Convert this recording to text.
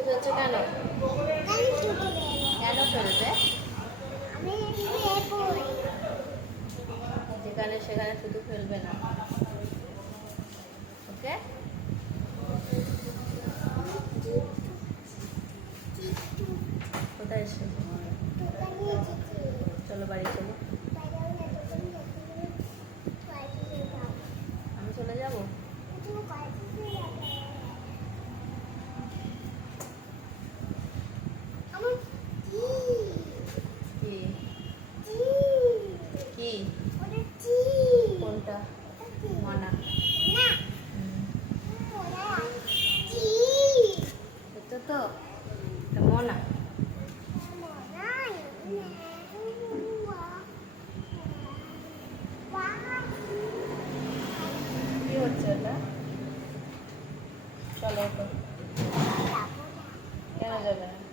কেন থুতু কেন? কেন ফেলবে? যেখানে সেখানে থুতু ফেলবে না। ওকে? কোথায় এসে চলো বাড়ি চলো। 怎么呢？Yeah, yeah, yeah.